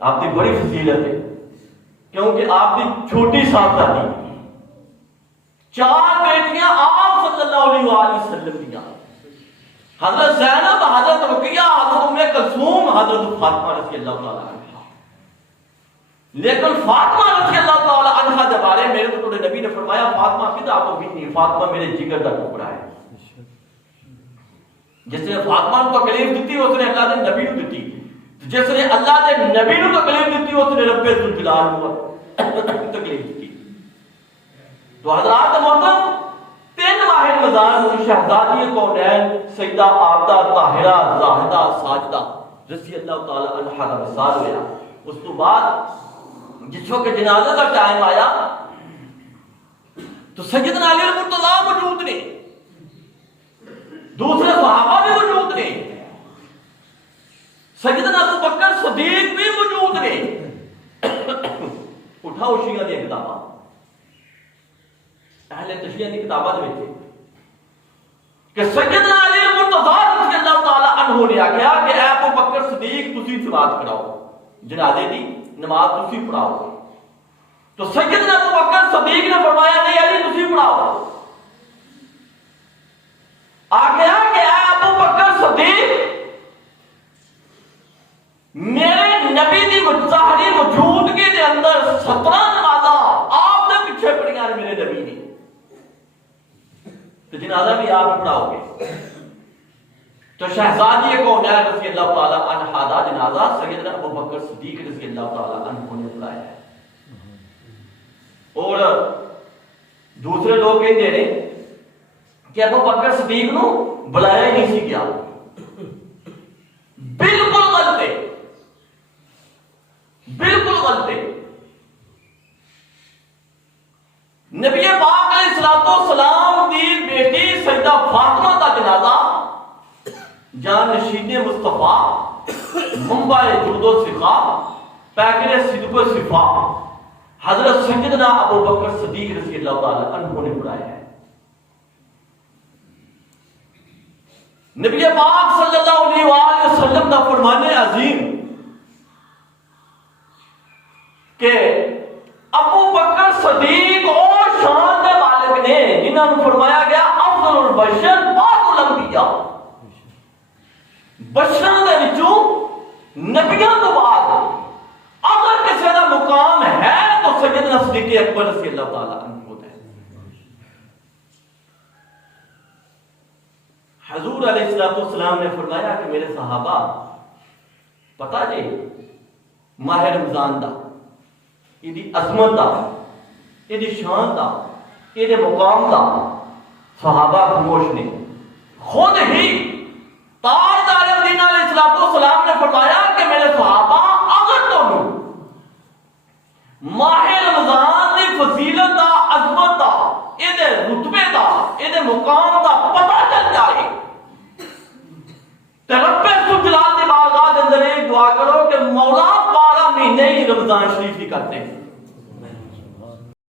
آپ کی بڑی فضیلت ہے، کیونکہ آپ کی چھوٹی صاحبزادی 4 بیٹیاں آپ صلی اللہ علیہ وآلہ وسلم دیا، حضرت زینب، حضرت رقیہ، حضرت ام کلثوم، حضرت فاطمہ رضی اللہ تعالیٰ عنہ۔ لیکن فاطمہ رضی اللہ تعالیٰ عنہ کے بارے میرے تو نبی نے فرمایا فاطمہ فدا کو بھی نہیں، فاطمہ میرے جگر کا ٹکڑا ہے۔ جس نے فاطمہ کو تکلیف دیتی اس نے اللہ کے نبی کو دیتی، جس نے اللہ کے نبی کو تکلیف دیتی اس نے رب ذوالجلال کو تکلیف دیتی۔ تو حضرات محترم، 3 ماہ رمضان شہزادی کونین سیدہ عابدہ طاہرہ زاہدہ ساجدہ رضی اللہ تعالی عنہا کا وصال ہوا۔ اس تو بعد جس وقت جنازہ کا ٹائم آیا تو سیدنا علی المرتضیٰ موجود نے، دوسرے صحابہ بھی موجود نے، سیدنا ابو بکر صدیق بھی موجود نے۔ اٹھاؤ شیعہ دی کتاباں، اہل تشیعہ دی کتاباں دے وچ کہ سیدنا علی المرتضیٰ رضی اللہ تعالی عنہ نے آخیا کہ اے ابو بکر صدیق تسی جماعت کراؤ، جنازے دی نماز تسی پڑھاؤ۔ تو سیدنا ابو بکر صدیق نے فرمایا نہیں علی تسی پڑھاؤ۔ آگیا کہ اے ابو بکر صدیق میرے نبی دی ظاہری موجودگی دے اندر 17 نمازاں آپ دے پیچھے پڑھیاں میرے نبی نے، تو جنازہ بھی آپ پڑھاؤ گے۔ تو شہزادی کونین رضی اللہ تعالی عنہا دا جنازہ سیدنا ابو بکر صدیق رضی اللہ تعالی عنہ نے پڑھایا ہے۔ اور دوسرے لوگ کہتے ہیں کہ ابو بکر صدیق نو بلایا ہی نہیں سی گیا، بالکل غلط ہے، بالکل غلط ہے۔ نبی پاک علیہ الصلوۃ والسلام دی بیٹی سیدہ فاطمہ کا جنازہ جان نشین مصطفیٰ، منبع جود و سخا، پیکر صدق و صفا، حضرت سیدنا ابو بکر صدیق رضی اللہ تعالی عنہ نے پڑھایا ہے۔ نبی پاک صلی اللہ علیہ وآلہ وسلم کا فرمان عظیم کہ ابو بکر صدیق اور شان کے مالک نے جنہوں نے فرمایا گیا افضل البشر بعد الانبیاء، بشراں دے وچوں نبیاں تو بعد اگر کسی کا مقام ہے تو سیدنا صدیق اکبر رضی اللہ تعالی عنہ ہے۔ حضور علیہ السلام نے فرمایا کہ میرے صحابہ پتا جی ماہ رمضان دا یہ عظمت دا، یہ شان دا، یہ مقام دا صحابہ خاموش نے۔ خود ہی تاجدار مدینہ علیہ السلام نے فرمایا کہ میرے صحابہ اگر تمہیں ماہ رمضان دی فضیلت دا، عظمت دا، یہ رتبے دا، یہ مقام دا پتہ چل جائے تو رب ذوالجلال دی بارگاہ دے اندر ایک دعا کرو کہ مولا 12 مہینے ہی رمضان شریف ہی کرتے ہیں۔